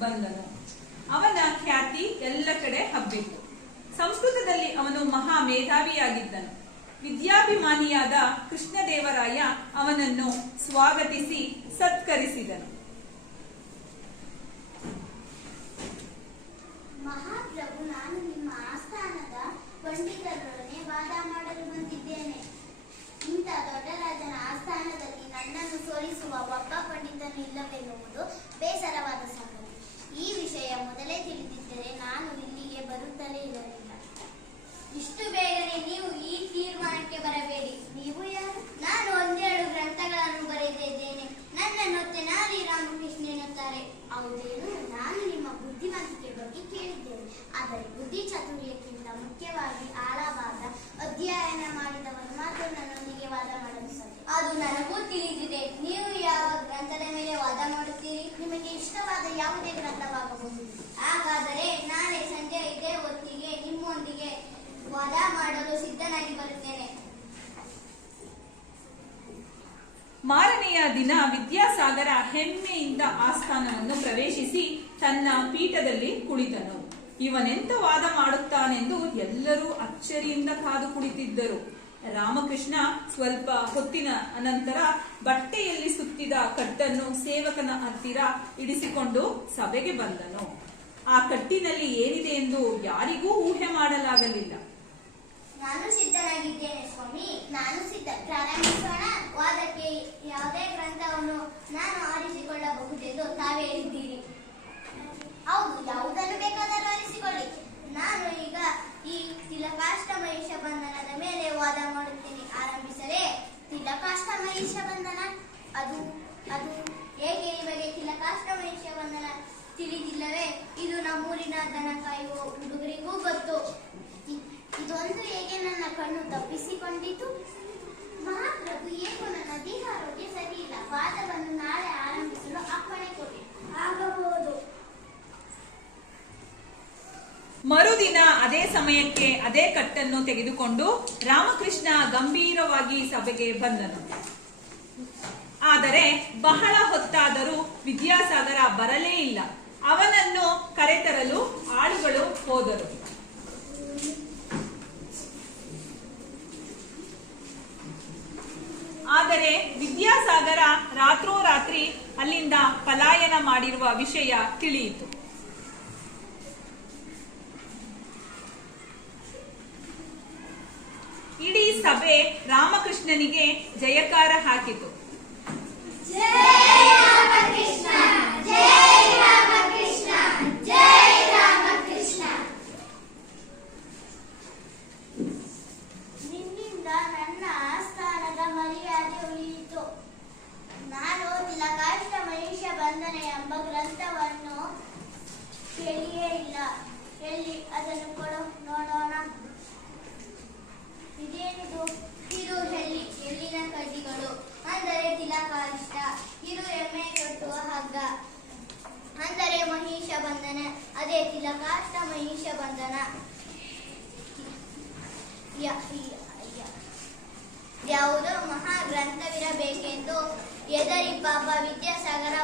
ಬಂದನು. ಅವನ ಖ್ಯಾತಿ ಎಲ್ಲ ಕಡೆ ಹಬ್ಬಿತು ಸಂಸ್ಕೃತದಲ್ಲಿ ಅವನು ಮಹಾ ಮೇಧಾವಿಯಾಗಿದ್ದನು. ವಿದ್ಯಾಭಿಮಾನಿಯಾದ ಕೃಷ್ಣದೇವರಾಯ ಅವನನ್ನು ಸ್ವಾಗತಿಸಿ ಸತ್ಕರಿಸಿದನು. ಮಹಾಪ್ರಭು, ನಾನು ನಿಮ್ಮ ಆಸ್ಥಾನದ ಪಂಡಿತರೊಡನೆ ವಾದ ಮಾಡಲು ಬಂದಿದ್ದೇನೆ. ಇಂಥ ದೊಡ್ಡ ರಾಜನ ಆಸ್ಥಾನದಲ್ಲಿ ನನ್ನನ್ನು ಸೋಲಿಸುವ ಒಬ್ಬ ಪಂಡಿತನು ಇಲ್ಲವೆನ್ನುವುದು ಬೇಸರವಾದ ಇಷ್ಟು ಬೇಗನೆ ನೀವು ಈ ತೀರ್ಮಾನಕ್ಕೆ ಬರಬೇಡಿ. ನೀವು ಯಾರು? ನಾನು ಒಂದೆರಡು ಗ್ರಂಥಗಳನ್ನು ಬರೆದಿದ್ದೇನೆ. ನನ್ನನ್ನು ತೆನಾಲಿ ರಾಮಕೃಷ್ಣ ಎನ್ನುತ್ತಾರೆ. ಹೌದೇನು? ನಾನು ನಿಮ್ಮ ಬುದ್ಧಿವಂತಿಕೆ ಬಗ್ಗೆ ಕೇಳಿದ್ದೇನೆ. ಆದರೆ ಬುದ್ಧಿ ಚಾತುರ್ಯಕ್ಕಿಂತ ಮುಖ್ಯವಾಗಿ ಆಳವಾದ ಅಧ್ಯಯನ ಮಾಡಿದವರು ಮಾತ್ರ ನನ್ನೊಂದಿಗೆ ವಾದ ಮಾಡಲು ಸಾಧ್ಯ. ಅದು ನನಗೂ ತಿಳಿದಿದೆ. ನೀವು ಯಾವ ಗ್ರಂಥದ ಮೇಲೆ ವಾದ ಮಾಡುತ್ತೀರಿ? ನಿಮಗೆ ಇಷ್ಟವಾದ ಯಾವುದೇ ಗ್ರಂಥವಾಗಬಹುದು. ಹಾಗಾದರೆ ವಾದ ಮಾಡಲು ಸಿದ್ಧನಾಗಿ ಬರುತ್ತೇನೆ. ಮಾರನೆಯ ದಿನ ವಿದ್ಯಾಸಾಗರ ಹೆಮ್ಮೆಯಿಂದ ಆಸ್ಥಾನವನ್ನು ಪ್ರವೇಶಿಸಿ ತನ್ನ ಪೀಠದಲ್ಲಿ ಕುಳಿತನು. ಇವನೆಂತ ವಾದ ಮಾಡುತ್ತಾನೆಂದು ಎಲ್ಲರೂ ಅಚ್ಚರಿಯಿಂದ ಕಾದು ಕುಳಿತಿದ್ದರು. ರಾಮಕೃಷ್ಣ ಸ್ವಲ್ಪ ಹೊತ್ತಿನ ಅನಂತರ ಬಟ್ಟೆಯಲ್ಲಿ ಸುತ್ತಿದ ಕಟ್ಟನ್ನು ಸೇವಕನ ಹತ್ತಿರ ಇಡಿಸಿಕೊಂಡು ಸಭೆಗೆ ಬಂದನು. ಆ ಕಟ್ಟಿನಲ್ಲಿ ಏನಿದೆ ಎಂದು ಯಾರಿಗೂ ಊಹೆ ಮಾಡಲಾಗಲಿಲ್ಲ. ನಾನು ಈಗ ಈ ತಿಲಕಾಷ್ಟ ಮಹಿಷ ಬಂಧನದ ಮೇಲೆ ವಾದ ಮಾಡುತ್ತೇನೆ. ಆರಂಭಿಸಲೇ ತಿಲಕಾಷ್ಟ ಮಹಿಷ ಬಂಧನ. ಅದು ಅದು ಹೇಗೆ ನಿಮಗೆ ತಿಲಕಾಷ್ಟ ಮಹಿಷ ಬಂಧನ ತಿಳಿದಿಲ್ಲವೇ? ಇದು ನಮ್ಮೂರಿನ ದನ ಕಾಯುವ ಹುಡುಗರಿಗೂ ಗೊತ್ತು. ಇದೊಂದು ಹೇಗೆ ನನ್ನ ಕಣ್ಣು ತಪ್ಪಿಸಿಕೊಂಡಿತು? ಮಹಾಪ್ರಭು, ಏಕೋ ನನ್ನ ದೇಹ ಆರೋಗ್ಯ ಸರಿ ನಾಳೆ ಆರಂಭಿಸಲು ಅಪ್ಪಣೆ ಕೊಡಿ ಆಗಬಹುದು ಮರುದಿನ ಅದೇ ಸಮಯಕ್ಕೆ ಅದೇ ಕಟ್ಟನ್ನು ತೆಗೆದುಕೊಂಡು ರಾಮಕೃಷ್ಣ ಗಂಭೀರವಾಗಿ ಸಭೆಗೆ ಬಂದನು. ಆದರೆ ಬಹಳ ಹೊತ್ತಾದರೂ ವಿದ್ಯಾಸಾಗರ ಬರಲೇ ಇಲ್ಲ. ಅವನನ್ನು ಕರೆತರಲು ಆಳುಗಳು ಹೋದರು. ಆದರೆ ವಿದ್ಯಾಸಾಗರ ರಾತ್ರೋರಾತ್ರಿ ಅಲ್ಲಿಂದ ಪಲಾಯನ ಮಾಡಿರುವ ವಿಷಯ ತಿಳಿಯಿತು. ಸಭೆ ರಾಮಕೃಷ್ಣನಿಗೆ ಜಯಕಾರ ಹಾಕಿತು. ಎಂಬ ಗ್ರಂಥವನ್ನು ಕೇಳಿಯೇ ಇಲ್ಲ. ಎಲ್ಲಿ ಅದನ್ನು ಕೊಡು ನೋಡೋಣ ಇದೇನಿದು? ಇದು ಎಲ್ಲಿ, ಎಲ್ಲಿನ ಕಡ್ಡಿಗಳು ಅಂದರೆ ತಿಲಕಾಷ್ಟ ಇದು ಎಮ್ಮೆ ಕಟ್ಟುವ ಹಗ್ಗ. ಅಂದರೆ ಮಹಿಷ ಬಂಧನ ಅದೇ ತಿಲಕಾಷ್ಟ ಮಹಿಷ ಬಂಧನ ಯಾವುದೋ ಮಹಾ ಗ್ರಂಥವಿರಬೇಕೆಂದು ಎದರಿ ಪಾಪ ವಿದ್ಯಾಸಾಗರ